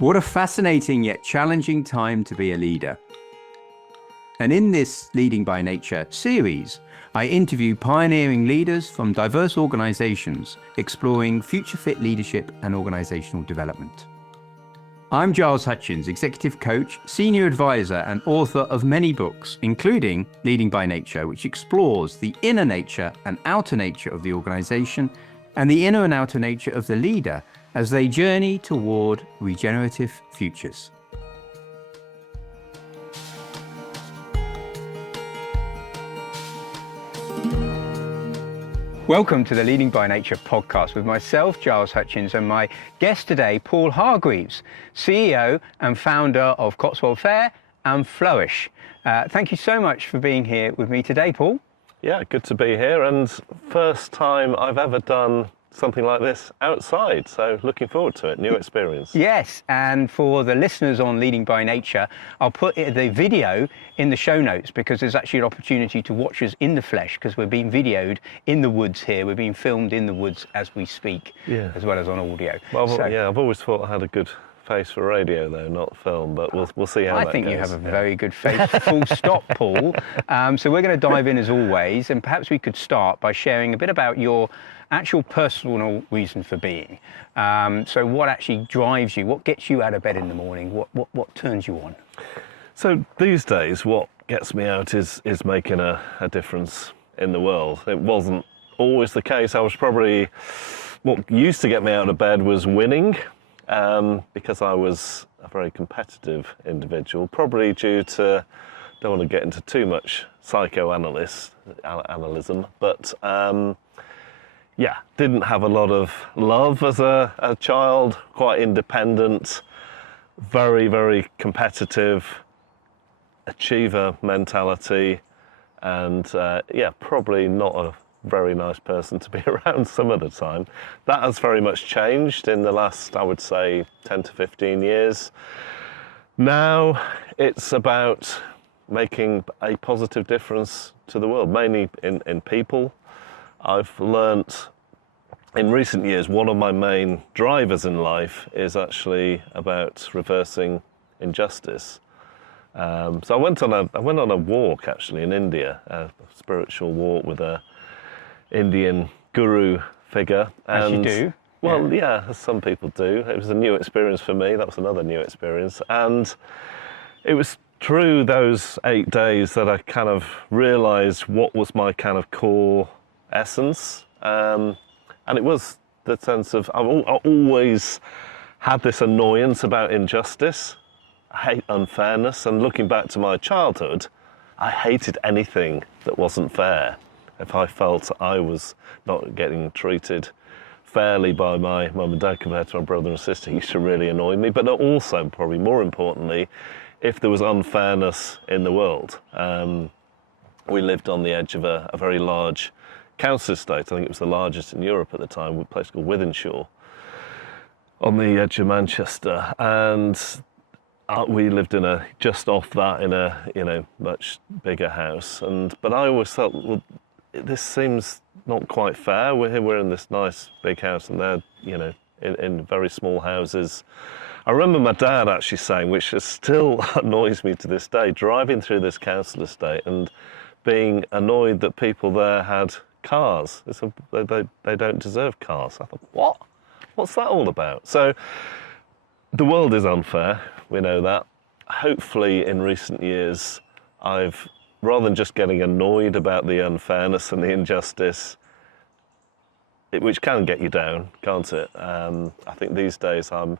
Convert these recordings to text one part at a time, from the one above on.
What a fascinating yet challenging time to be a leader. And in this Leading by Nature series, I interview pioneering leaders from diverse organizations exploring future-fit leadership and organizational development. I'm Giles Hutchins, executive coach, senior advisor, and author of many books, including Leading by Nature, which explores the inner nature and outer nature of the organization and the inner and outer nature of the leader as they journey toward regenerative futures. Welcome to the Leading by Nature podcast with myself, Giles Hutchins, and my guest today, Paul Hargreaves, CEO and founder of Cotswold Fair and Flourish. Thank you so much for being here with me today, Paul. Yeah, good to be here, and first time I've ever done something like this outside, so looking forward to it. New experience. Yes, and for the listeners on Leading by Nature, I'll put the video in the show notes because there's actually an opportunity to watch us in the flesh because we're being videoed in the woods here. We're being filmed in the woods as we speak, as well as on audio. Well, I've always thought I had a good face for radio though, not film, but we'll see how that goes. I think you have a very good face, full stop, Paul. So we're going to dive in as always, and perhaps we could start by sharing a bit about your actual personal reason for being. So what actually drives you? What gets you out of bed in the morning? What turns you on? So these days, what gets me out is making a difference in the world. It wasn't always the case. I was probably, what used to get me out of bed was winning, because I was a very competitive individual, probably due to, don't want to get into too much psychoanalysis, but didn't have a lot of love as a child, quite independent, very, very competitive, achiever mentality, and probably not a very nice person to be around some of the time. That has very much changed in the last, I would say, 10 to 15 years. Now it's about making a positive difference to the world, mainly in people. I've learnt in recent years, one of my main drivers in life is actually about reversing injustice. So I went on a walk actually in India, a spiritual walk with a Indian guru figure. As you do. Well, as some people do. It was a new experience for me. That was another new experience. And it was through those 8 days that I kind of realised what was my kind of core essence. And it was the sense of, I always had this annoyance about injustice. I hate unfairness. And looking back to my childhood, I hated anything that wasn't fair. If I felt I was not getting treated fairly by my mum and dad compared to my brother and sister, it used to really annoy me. But also, probably more importantly, if there was unfairness in the world. We lived on the edge of a very large council estate. I think it was the largest in Europe at the time, a place called Wythenshawe, on the edge of Manchester. And we lived just off that in a much bigger house. But I always felt, well, this seems not quite fair. We're in this nice big house, and they're, in very small houses. I remember my dad actually saying, which still annoys me to this day, driving through this council estate and being annoyed that people there had cars. They don't deserve cars. I thought, what? What's that all about? So the world is unfair. We know that. Hopefully, in recent years, I've, rather than just getting annoyed about the unfairness and the injustice, which can get you down, can't it? I think these days I'm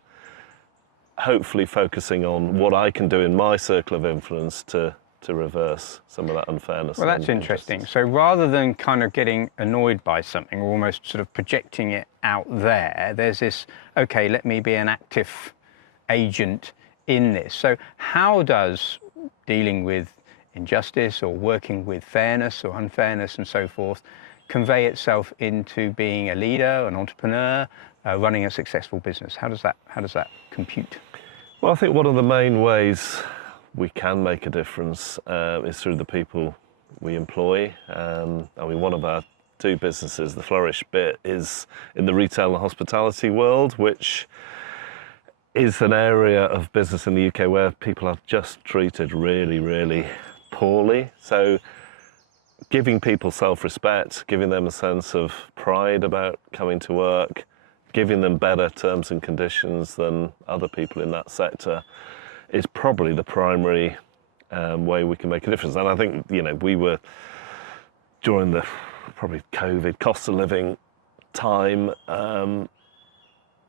hopefully focusing on what I can do in my circle of influence to reverse some of that unfairness. Well, that's interesting. So rather than kind of getting annoyed by something or almost sort of projecting it out there, there's this, okay, let me be an active agent in this. So how does dealing with injustice or working with fairness or unfairness and so forth convey itself into being a leader, an entrepreneur, running a successful business? How does that compute? Well, I think one of the main ways we can make a difference is through the people we employ. One of our two businesses, the Flourish bit, is in the retail and hospitality world, which is an area of business in the UK where people are just treated really, really poorly. So giving people self-respect, giving them a sense of pride about coming to work, giving them better terms and conditions than other people in that sector is probably the primary way we can make a difference. And I think, we were, during the probably COVID cost of living time,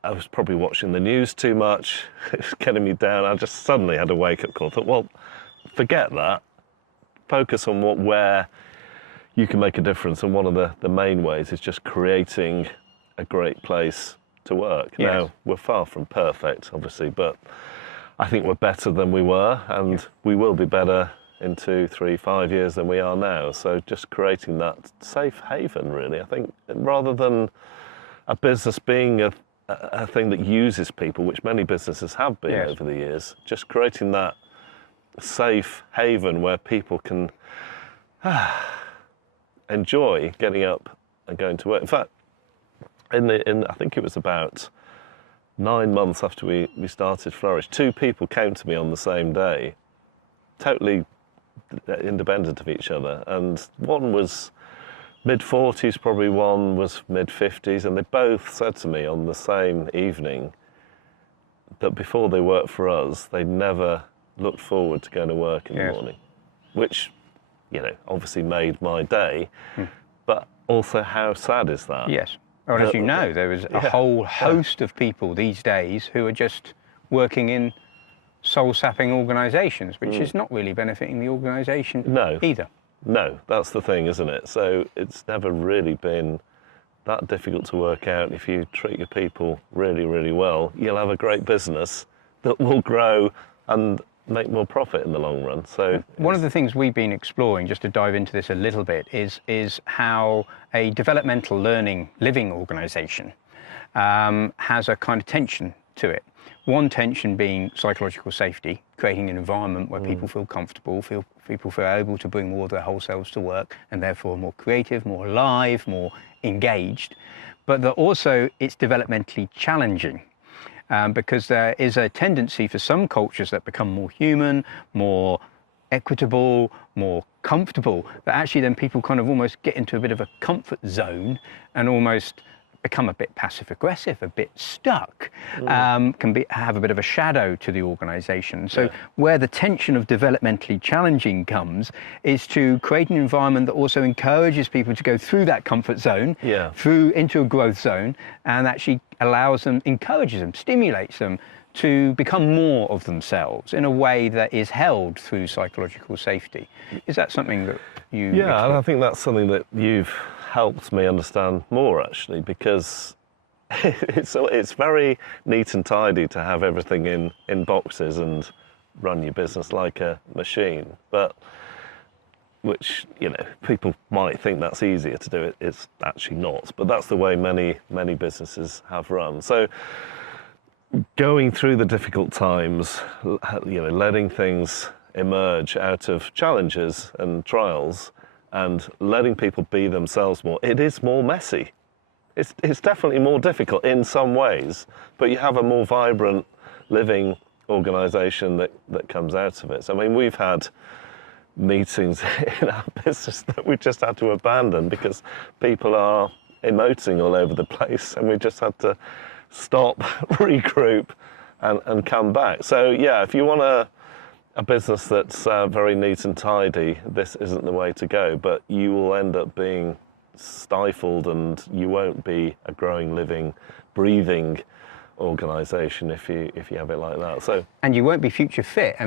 I was probably watching the news too much. It was getting me down. I just suddenly had a wake-up call. I thought, well, forget that. Focus on where you can make a difference. And one of the main ways is just creating a great place to work. Yes. Now, we're far from perfect, obviously, but I think we're better than we were, and we will be better in 2, 3, 5 years than we are now. So just creating that safe haven, really. I think rather than a business being a thing that uses people, which many businesses have been over the years, just creating that safe haven where people can enjoy getting up and going to work. In fact, I think it was about 9 months after we started Flourish, 2 people came to me on the same day, totally independent of each other, and one was mid-40s, probably one was mid-50s, and they both said to me on the same evening that before they worked for us, they never looked forward to going to work in the morning, which, obviously made my day, but also how sad is that? Yes. Well, as you know, there is a whole host of people these days who are just working in soul-sapping organisations, which is not really benefiting the organisation either. No, that's the thing, isn't it? So it's never really been that difficult to work out. If you treat your people really, really well, you'll have a great business that will grow and make more profit in the long run. So one of the things we've been exploring, just to dive into this a little bit, is how a developmental learning living organisation has a kind of tension to it. One tension being psychological safety, creating an environment where people feel comfortable, people feel able to bring more of their whole selves to work, and therefore more creative, more alive, more engaged. But that also it's developmentally challenging, because there is a tendency for some cultures that become more human, more equitable, more comfortable, that actually then people kind of almost get into a bit of a comfort zone and almost become a bit passive-aggressive, a bit stuck, have a bit of a shadow to the organisation. So where the tension of developmentally challenging comes is to create an environment that also encourages people to go through that comfort zone, through into a growth zone, and actually allows them, encourages them, stimulates them to become more of themselves in a way that is held through psychological safety. Is that something that you explore? And I think that's something that you've helped me understand more, actually, because it's very neat and tidy to have everything in boxes and run your business like a machine, but which, people might think that's easier to do. It's actually not, but that's the way many businesses have run. So going through the difficult times, letting things emerge out of challenges and trials, and letting people be themselves more. It is more messy. It's definitely more difficult in some ways, but you have a more vibrant, living organisation that comes out of it. So, I mean, we've had meetings in our business that we just had to abandon because people are emoting all over the place, and we just had to stop, regroup, and come back. So, yeah, if you want a business that's very neat and tidy, this isn't the way to go, but you will end up being stifled, and you won't be a growing, living, breathing organisation if you have it like that. So, and you won't be future fit,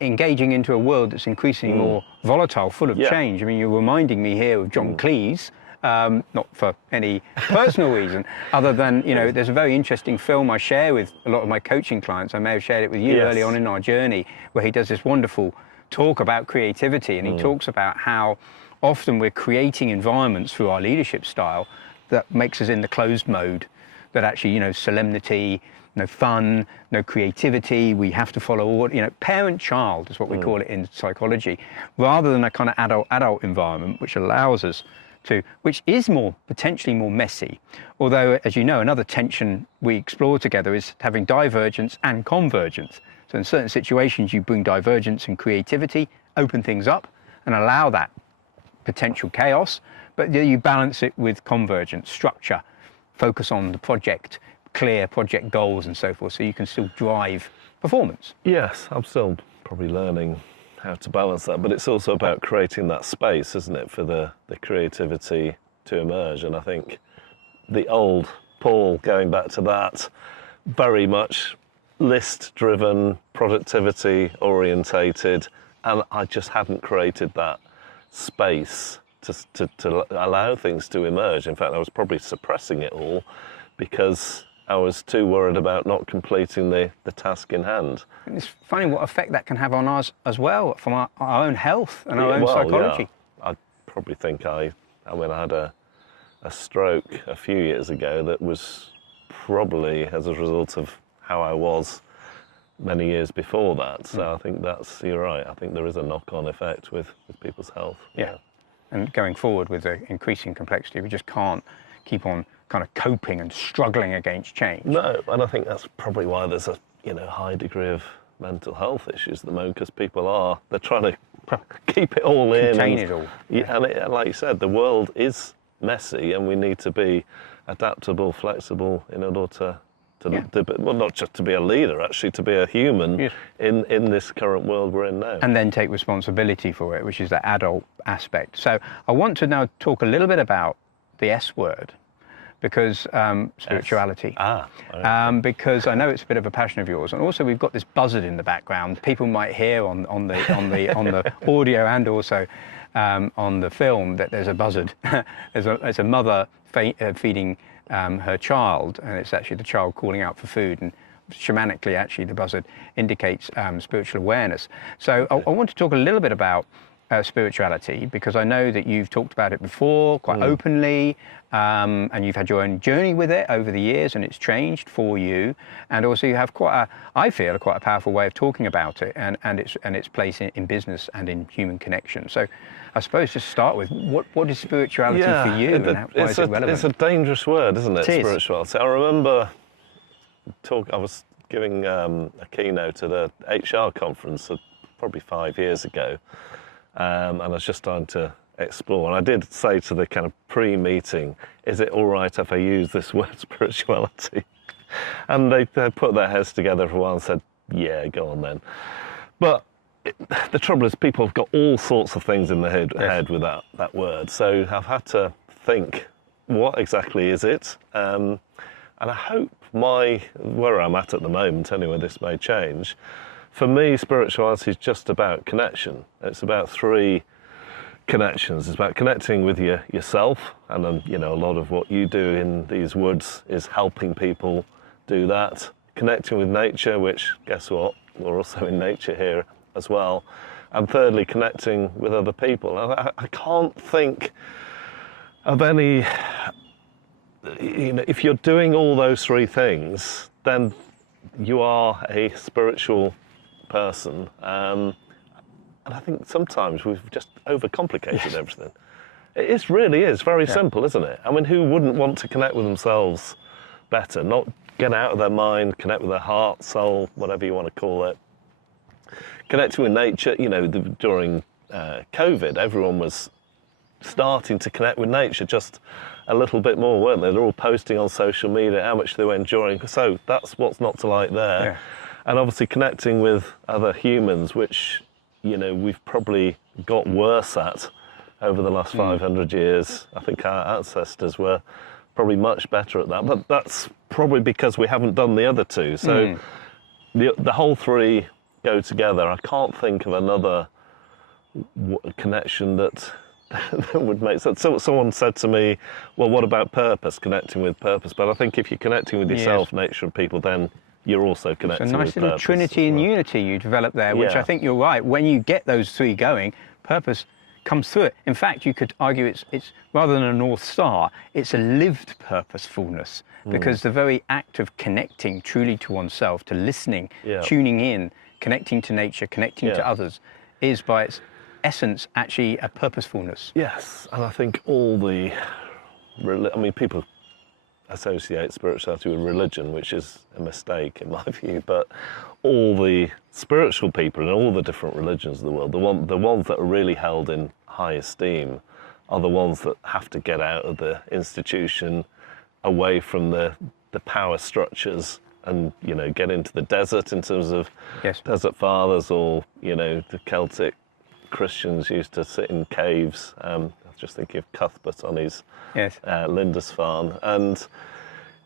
engaging into a world that's increasingly more volatile, full of change. I mean, you're reminding me here of John Cleese. Not for any personal reason, other than, there's a very interesting film I share with a lot of my coaching clients. I may have shared it with you early on in our journey, where he does this wonderful talk about creativity, and he talks about how often we're creating environments through our leadership style that makes us in the closed mode, that actually, solemnity, no fun, no creativity, we have to follow order, parent-child is what we call it in psychology, rather than a kind of adult-adult environment, which allows us to, which is potentially more messy. Although, as you know, another tension we explore together is having divergence and convergence. So in certain situations, you bring divergence and creativity, open things up and allow that potential chaos, but you balance it with convergence, structure, focus on the project, clear project goals and so forth, so you can still drive performance. Yes, I'm still probably learning how to balance that, but it's also about creating that space, isn't it, for the creativity to emerge. And I think the old Paul, going back to that, very much list-driven, productivity-orientated, and I just hadn't created that space to allow things to emerge. In fact, I was probably suppressing it all because I was too worried about not completing the task in hand. And it's funny what effect that can have on us as well, from our own health and our own psychology. Yeah. I probably think I had a stroke a few years ago that was probably as a result of how I was many years before that. So I think you're right. I think there is a knock-on effect with people's health. Yeah. And going forward with the increasing complexity, we just can't keep on kind of coping and struggling against change. No, and I think that's probably why there's a high degree of mental health issues at the moment, because they're trying to keep it all in. Contain it all. Yeah, and like you said, the world is messy and we need to be adaptable, flexible in order to well, not just to be a leader, actually to be a human in this current world we're in now. And then take responsibility for it, which is the adult aspect. So I want to now talk a little bit about the S word, because spirituality. Because I know it's a bit of a passion of yours, and also we've got this buzzard in the background. People might hear on the audio and also on the film that there's a buzzard. there's a mother feeding her child, and it's actually the child calling out for food, and shamanically actually the buzzard indicates spiritual awareness. So I want to talk a little bit about spirituality, because I know that you've talked about it before quite openly, and you've had your own journey with it over the years, and it's changed for you. And also you have quite a powerful way of talking about it and its place in business and in human connection. So I suppose just start with what is spirituality for you, and why is it relevant? It's a dangerous word, isn't it? Spirituality. I remember I was giving a keynote at a HR conference probably 5 years ago. And I was just starting to explore. And I did say to the kind of pre-meeting, is it all right if I use this word spirituality? And they put their heads together for a while and said, yeah, go on then. But the trouble is people have got all sorts of things in their head with that word. So I've had to think, what exactly is it? And I hope where I'm at the moment, anyway, this may change. For me, spirituality is just about connection. It's about three connections. It's about connecting with yourself, and then, a lot of what you do in these woods is helping people do that. Connecting with nature, which, guess what, we're also in nature here as well. And thirdly, connecting with other people. I can't think of any, if you're doing all those three things, then you are a spiritual person, and I think sometimes we've just overcomplicated everything. It really is very simple, isn't it? I mean, who wouldn't want to connect with themselves better, not get out of their mind, connect with their heart, soul, whatever you want to call it. Connecting with nature, during COVID, everyone was starting to connect with nature just a little bit more, weren't they? They're all posting on social media how much they were enjoying, so that's what's not to like there. Yeah. And obviously connecting with other humans, which, we've probably got worse at over the last 500 years. I think our ancestors were probably much better at that, but that's probably because we haven't done the other two. So the whole three go together. I can't think of another connection that would make sense. So someone said to me, well, what about purpose, connecting with purpose? But I think if you're connecting with yourself, nature and people, then you're also connected with purpose. It's a nice little trinity and unity you develop there, which I think you're right. When you get those three going, purpose comes through it. In fact, you could argue it's rather than a North Star, it's a lived purposefulness, because the very act of connecting truly to oneself, to listening, tuning in, connecting to nature, connecting to others, is by its essence actually a purposefulness. Yes, and I think people associate spirituality with religion, which is a mistake in my view, but all the spiritual people in all the different religions of the world, the ones that are really held in high esteem are the ones that have to get out of the institution, away from the power structures, and get into the desert in terms of desert fathers, or the Celtic Christians used to sit in caves. I was just thinking of Cuthbert on his Lindisfarne, and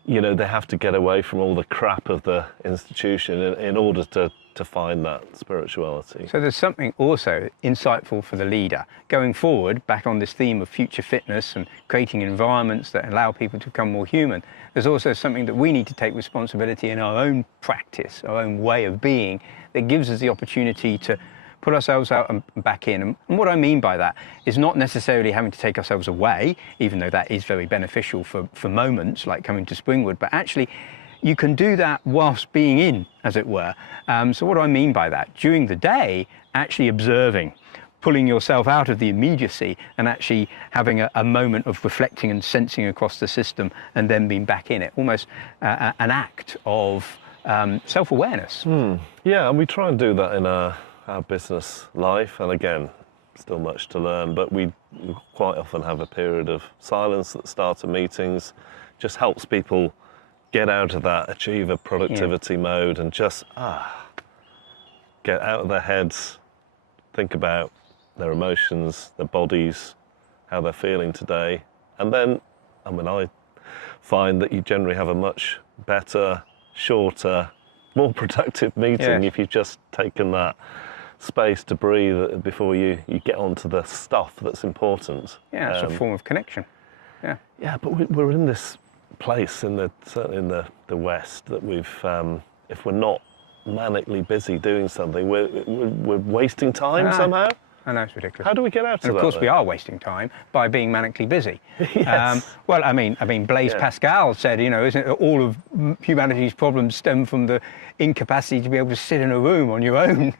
they have to get away from all the crap of the institution in order to find that spirituality. So there's something also insightful for the leader going forward, back on this theme of future fitness and creating environments that allow people to become more human. There's also something that we need to take responsibility in our own practice, our own way of being, that gives us the opportunity to put ourselves out and back in. And what I mean by that is not necessarily having to take ourselves away, even though that is very beneficial for moments like coming to Springwood, but actually you can do that whilst being in, as it were. So what do I mean by that? During the day, actually observing, pulling yourself out of the immediacy and actually having a moment of reflecting and sensing across the system, and then being back in it, almost an act of self-awareness. Yeah, and we try and do that in our business life, and again, still much to learn, but we quite often have a period of silence at the start of meetings. Just helps people get out of that achiever productivity mode and just get out of their heads, think about their emotions, their bodies, how they're feeling today. And then, I find that you generally have a much better, shorter, more productive meeting if you've just taken that space to breathe before you get onto the stuff that's important. Yeah, it's a form of connection. Yeah, but we're in this place certainly in the West that we've, if we're not manically busy doing something, we're wasting time somehow. I know, it's ridiculous. How do we get out of that? And of course we are wasting time by being manically busy. Yes. Well, I mean, Blaise Pascal said, isn't it, all of humanity's problems stem from the incapacity to be able to sit in a room on your own.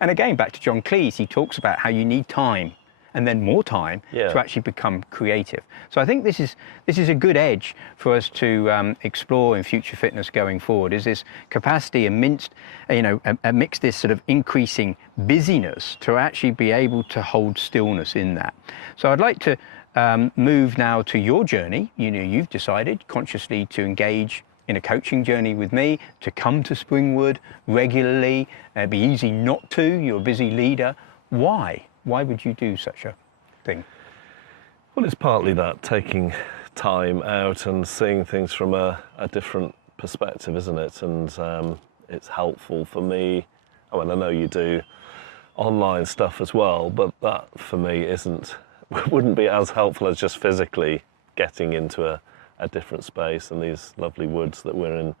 And again, back to John Cleese, he talks about how you need time and then more time to actually become creative. So I think this is a good edge for us to explore in future fitness going forward, is this capacity amidst this sort of increasing busyness to actually be able to hold stillness in that. So I'd like to move now to your journey. You've decided consciously to engage in a coaching journey with me, to come to Springwood regularly. It'd be easy not to, you're a busy leader. Why? Why would you do such a thing? Well, it's partly that, taking time out and seeing things from a different perspective, isn't it? And it's helpful for me. I know you do online stuff as well, but that for me wouldn't be as helpful as just physically getting into a different space and these lovely woods that we're in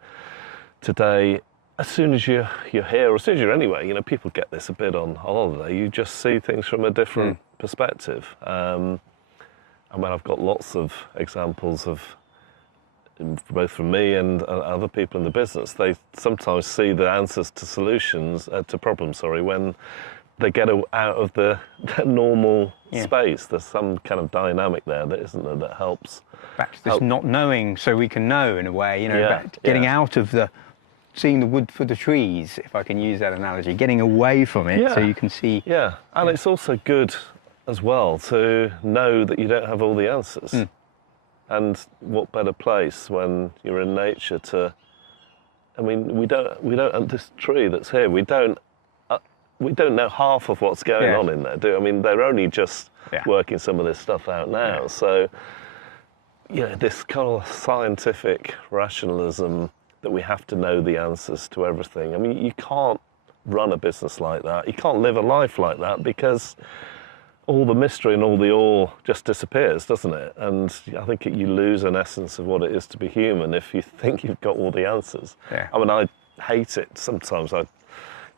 today. As soon as you're here, or as soon as you're anywhere, people get this a bit on holiday, you just see things from a different perspective. I've got lots of examples of, both from me and other people in the business, they sometimes see the answers to problems, when they get out of the normal space. There's some kind of dynamic there that helps. Back to this not knowing so we can know, in a way, getting out of seeing the wood for the trees, if I can use that analogy, getting away from it so you can see. Yeah, and it's also good as well to know that you don't have all the answers. And what better place when you're in nature to, we don't, this tree that's here, we don't know half of what's going on in there, do we? They're only just working some of this stuff out now. So, this kind of scientific rationalism that we have to know the answers to everything. You can't run a business like that. You can't live a life like that, because all the mystery and all the awe just disappears, doesn't it? And I think you lose an essence of what it is to be human if you think you've got all the answers. I hate it sometimes. If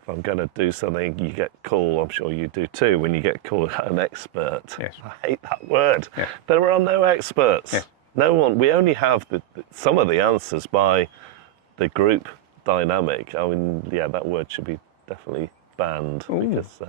I'm going to do something, you get called, I'm sure you do too, when you get called an expert. I hate that word. There are no experts. No one. We only have some of the answers by the group dynamic. That word should be definitely band. Because,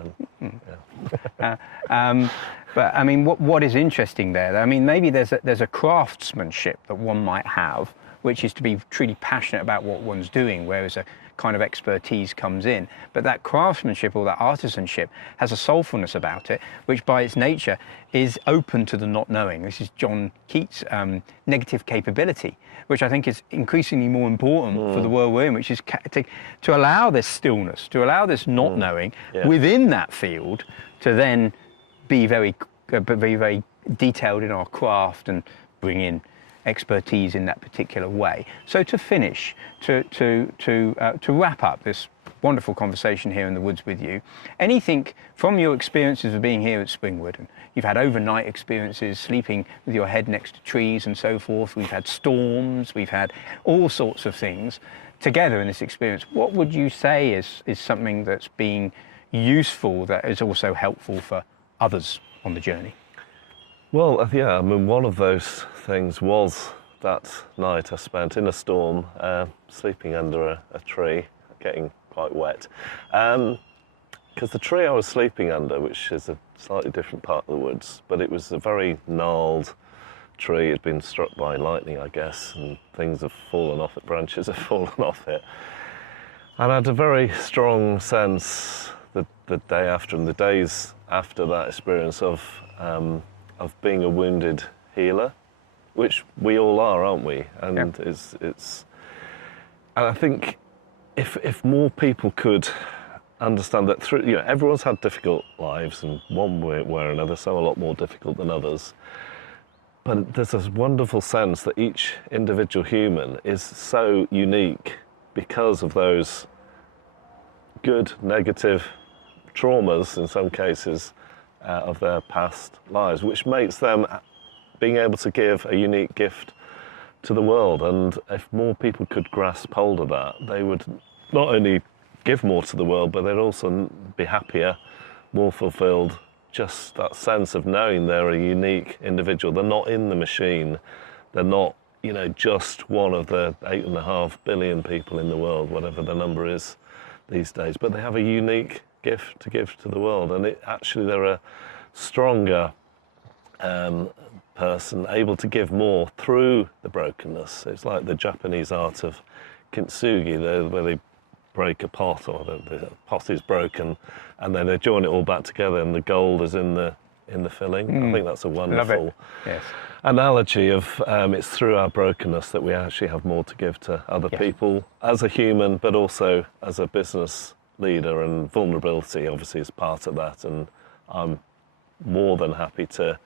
but I mean, what is interesting there? I mean, maybe there's a craftsmanship that one might have, which is to be truly passionate about what one's doing, whereas a kind of expertise comes in. But that craftsmanship or that artisanship has a soulfulness about it, which by its nature is open to the not knowing. This is John Keats' negative capability, which I think is increasingly more important for the world we're in, which is to allow this stillness, to allow this not knowing within that field, to then be very, very detailed in our craft and bring in expertise in that particular way. So to finish, to wrap up this wonderful conversation here in the woods with you, anything from your experiences of being here at Springwood, and you've had overnight experiences, sleeping with your head next to trees and so forth, we've had storms, we've had all sorts of things together in this experience, what would you say is something that's being useful, that is also helpful for others on the journey? Well, yeah, I mean, one of those things was that night I spent in a storm, sleeping under a tree, getting quite wet. Because the tree I was sleeping under, which is a slightly different part of the woods, but it was a very gnarled tree. It had been struck by lightning, I guess, and things have fallen off it, branches have fallen off it. And I had a very strong sense the day after and the days after that experience of being a wounded healer, which we all are, aren't we? And it's and I think if more people could understand that through, everyone's had difficult lives, and one way or another, some a lot more difficult than others. But there's this wonderful sense that each individual human is so unique because of those good, negative traumas, in some cases, of their past lives, which makes them being able to give a unique gift to the world. And if more people could grasp hold of that, they would not only give more to the world, but they'd also be happier, more fulfilled. Just that sense of knowing they're a unique individual. They're not in the machine. They're not, just one of the 8.5 billion people in the world, whatever the number is these days. But they have a unique gift to give to the world, and they're a stronger person, able to give more through the brokenness. It's like the Japanese art of kintsugi, where they break a pot, or the pot is broken, and then they join it all back together, and the gold is in the filling. I think that's a wonderful analogy of it's through our brokenness that we actually have more to give to other people as a human, but also as a business leader, and vulnerability obviously is part of that, and I'm more than happy to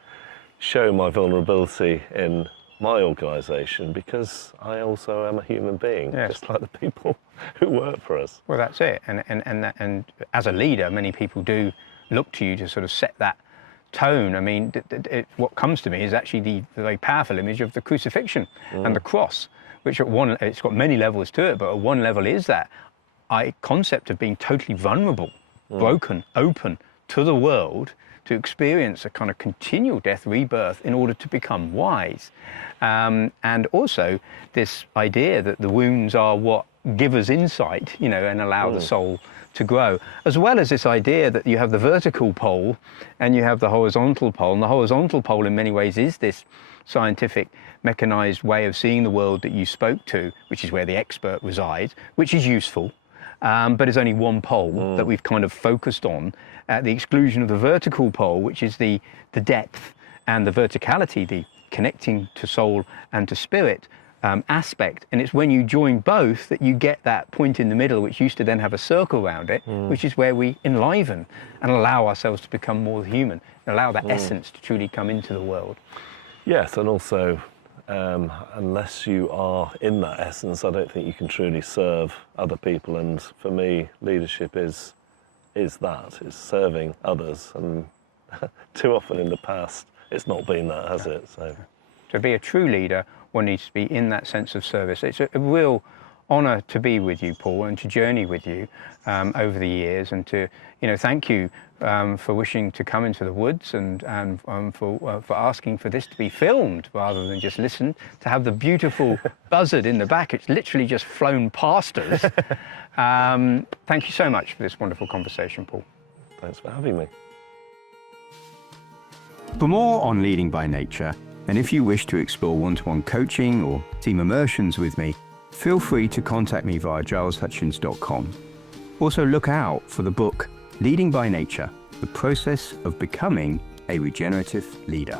show my vulnerability in my organisation, because I also am a human being, just like the people who work for us. Well, that's it, and as a leader, many people do look to you to sort of set that tone. I mean, what comes to me is actually the very powerful image of the crucifixion and the cross, which it's got many levels to it, but at one level is that concept of being totally vulnerable, broken, open to the world, to experience a kind of continual death, rebirth, in order to become wise. And also this idea that the wounds are what give us insight, and allow the soul to grow, as well as this idea that you have the vertical pole and you have the horizontal pole. And the horizontal pole in many ways is this scientific, mechanized way of seeing the world that you spoke to, which is where the expert resides, which is useful. But it's only one pole that we've kind of focused on, at the exclusion of the vertical pole, which is the depth and the verticality, the connecting to soul and to spirit aspect. And it's when you join both that you get that point in the middle, which used to then have a circle around it, which is where we enliven and allow ourselves to become more human, and allow that essence to truly come into the world. Yes, and also, unless you are in that essence, I don't think you can truly serve other people. And for me, leadership is serving others. And too often in the past, it's not been that, has it? So, to be a true leader, one needs to be in that sense of service. It's a real honour to be with you, Paul, and to journey with you over the years, and to thank you for wishing to come into the woods and for asking for this to be filmed rather than just listened, to have the beautiful buzzard in the back. It's literally just flown past us. Thank you so much for this wonderful conversation, Paul. Thanks for having me. For more on Leading by Nature, and if you wish to explore one-to-one coaching or team immersions with me, feel free to contact me via gileshutchins.com. Also look out for the book Leading by Nature, The Process of Becoming a Regenerative Leader.